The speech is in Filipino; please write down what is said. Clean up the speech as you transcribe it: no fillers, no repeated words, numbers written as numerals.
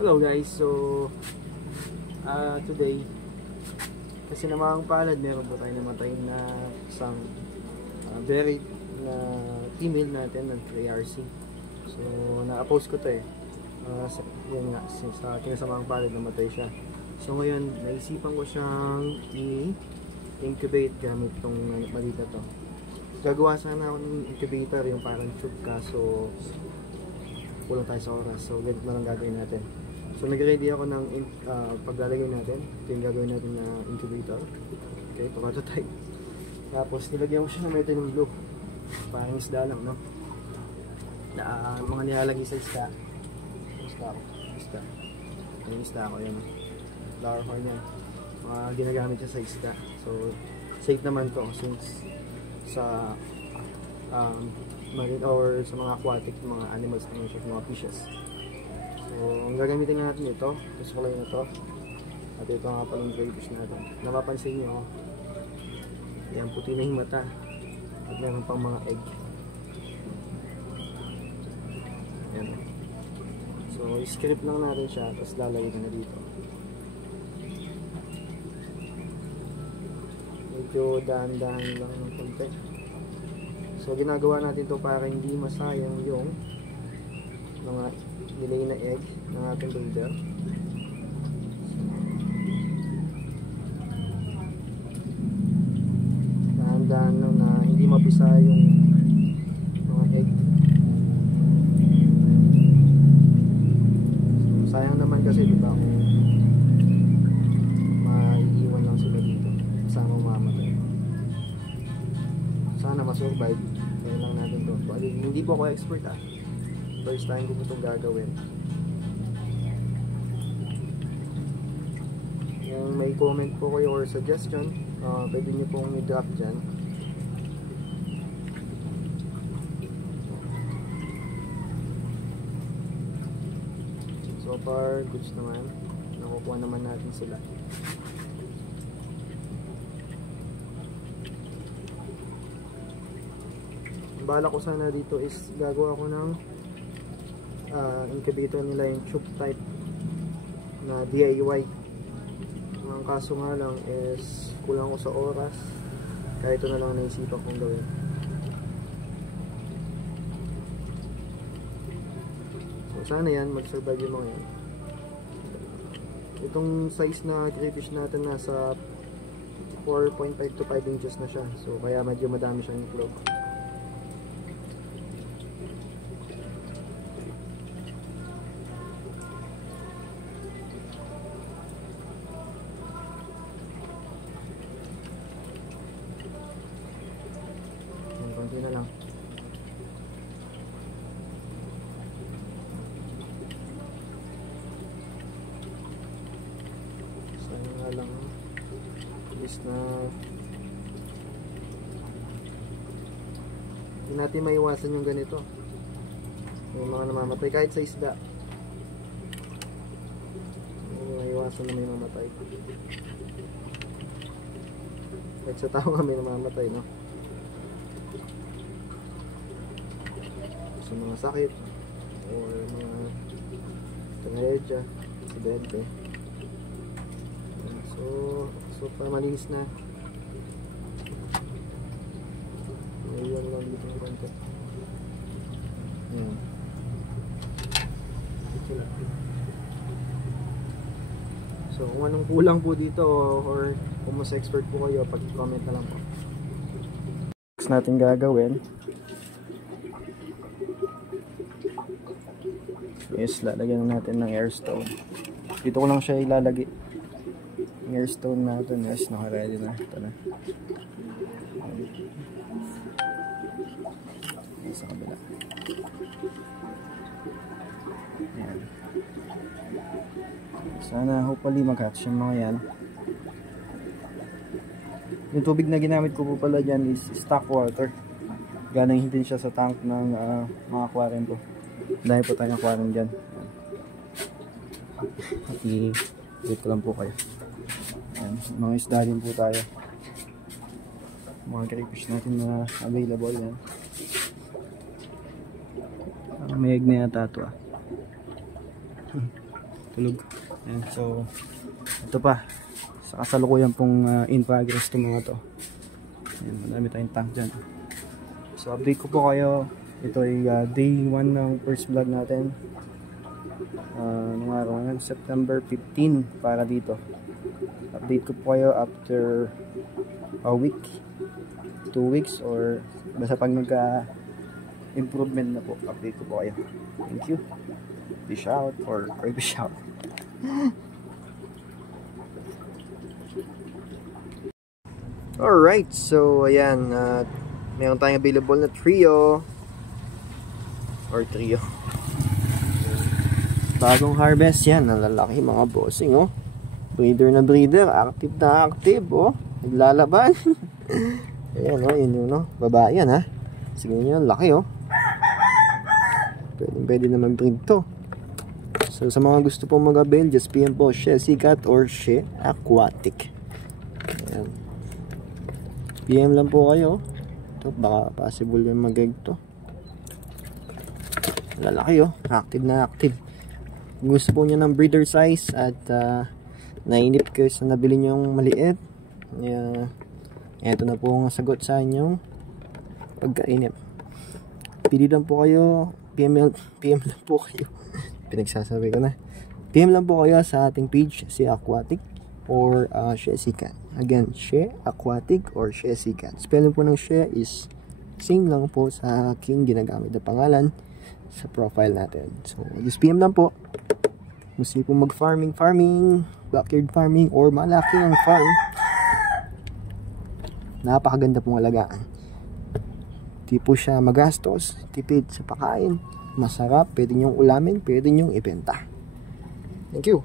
Hello guys, so today kasi namang palad meron po tayo namatay na isang buried na female natin ng ARC. So na-post ko to yun nga, sa kinasamang palad namatay siya. So ngayon naisipan ko siyang i-incubate gamit tong maliit na to. Gagawa sana ako ng incubator, yung parang tube, kaso kulang tayo sa oras, so ganito na lang gagawin natin. So nag-ready ako ng paglalagay natin. Ito yung gagawin natin na incubator. Okay, prototype. Tapos nilagyan ko siya ng methylene blue. Parang isda lang, no? Na, mga nilalagay sa isda. Isda. Yung isda ako, yun. Flower horn yan. Mga ginagamit siya sa isda. So safe naman to since sa marine or sa mga aquatic, mga animals naman siya, mga fishes. So, ang gagamitin natin ito kulay na to. At ito nga palang jellyfish natin. Napapansin nyo, yan, puti na yung mata. At meron pang mga egg. Yan. So, i-script lang natin siya, tapos lalagay na dito. Medyo dahan-dahan lang ng konti. So, ginagawa natin to para hindi masayang yung mga nilay na egg ng ating breeder. Dahan-dahan lang na hindi mapisa yung mga egg. So, sayang naman kasi diba kung maiiwan lang sila dito kasama mamatay. Sana masurvive. Kaya lang natin to. So, hindi po ako expert first time ko itong gagawin. Yung may comment po kayo or suggestion, pwede nyo pong i-drop dyan. So far, goods naman. Nakukuha naman natin sila. Ang bala ko sana dito is gagawa ko ng incubator nila, yung tube type na DIY. Ang kaso nga lang is kulang ko sa oras, kaya ito na lang naisipan kong gawin. So sana yan mag-survive yung mga yan. Itong size na crayfish natin nasa 4.5 to 5 inches na siya, so kaya medyo madami siyang itlog. Konti na lang. Sana nga lang is na hindi natin maiwasan yung ganito, yung mga namamatay kahit sa isda. Hindi maiwasan na may mamatay kahit sa tao nga may namamatay, no? Sa mga sakit or mga tragedya, aksidente. So para malinis na. Ngayon lang dito ng konti. Ayan. So kung anong kulang po dito or kung mas expert po kayo, pag-comment na lang po. Next natin gagawin is lalagyan natin ng airstone. Dito ko lang siya ilalagay. Yung airstone natin is naka-ready na. Ito na. Ayan, sa kabila. Ayan. Sana hopefully mag-hatch yung mga yan. Yung tubig na ginamit ko po pala dyan is stock water. Galing din siya sa tank ng mga aquarium ko. Dahil po tayong aquarium dyan. I-dito lang po kayo. Ayan, mga isda din po tayo. Mga crayfish natin na available yan. May egg na yata ito tulog. Ayan, so ito pa sa kasalukuyan pong in progress itong mga to. Ayan, madami tayong tank dyan. So update ko po kayo. Ito ay day 1 ng first vlog natin. Nung araw ngayon, September 15 para dito. Update ko po kayo after a week, 2 weeks, or basta pag nagka-improvement na po, update ko po kayo. Thank you. Fish out or fish out. Alright, so ayan, meron tayong available na trio. Bagong harvest yan, nalalaki mga bossing, oh. Breeder na breeder, active na active, oh. Naglalaban. Ayan, oh, yun yun, oh. Babae yan, ha. Sige nyo, laki, oh. Pwede na mag-breed to. So sa mga gusto pong mag-avail, just PM po Shih Cat or Shih Aquatic. Ayan. PM lang po kayo. Ito, baka possible yung mag-egg to. Lalaki, oh. Active na active. Gusto po niya ng breeder size at nainip kayo sa nabili niyong maliit. Ito na po ang sagot sa inyong pagkainip. Pili lang po kayo. PM lang po kayo. Pinagsasabi ko na. PM lang po kayo sa ating page, Shih Aquatic or Shih Cat. Again, Shih Aquatic or Shih Cat. Spelling po ng Shih is same lang po sa aking ginagamit na pangalan sa profile natin. So, just PM lang po. Gusto po mag-farming, backyard farming, or malaki ang farm. Napakaganda pong alagaan. Di po siya magastos, tipid sa pakain, masarap, pwede nyong ulamin, pwede nyong ibenta. Thank you.